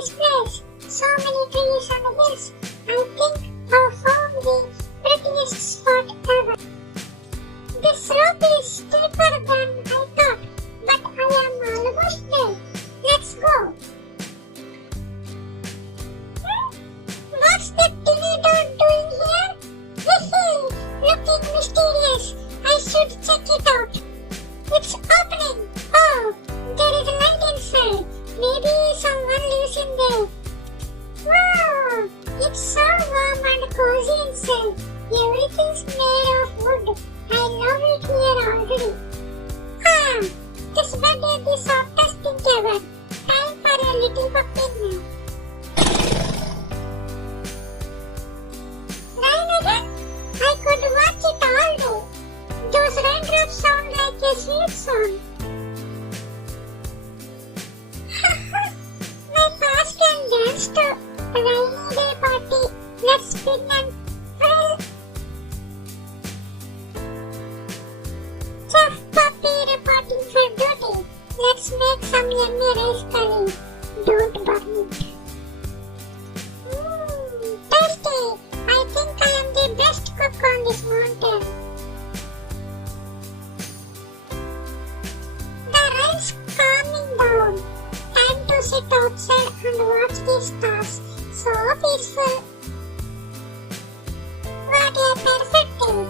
this place. So many trees on the hills. I think I've found the prettiest spot ever. This rope is steeper than I thought, but I am almost there. Let's go. What's the tiny dog doing here? Hehe, looking mysterious. I should check it out. It's opening. Oh, there is a light inside. Maybe someone lives in there. Wow, it's so warm and cozy inside. Everything's made of wood. I love it here already. Ah, this bed is the softest thing ever. Time for a little puppy now. Rain again? I could watch it all day. Those raindrops sound like a sweet song. My past can dance to a rainy day party. Let's spin and frill. Chef Puppy reporting for duty. Let's make some yummy rice curry. Don't burn it. Tasty! I think I am the best cook on this mountain. The rain's calming down. Time to sit outside and watch the stars. So peaceful. What a perfect day.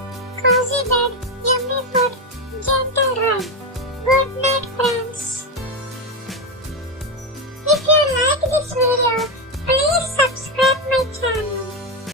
Cozy bed, yummy food, gentle ride. Good night.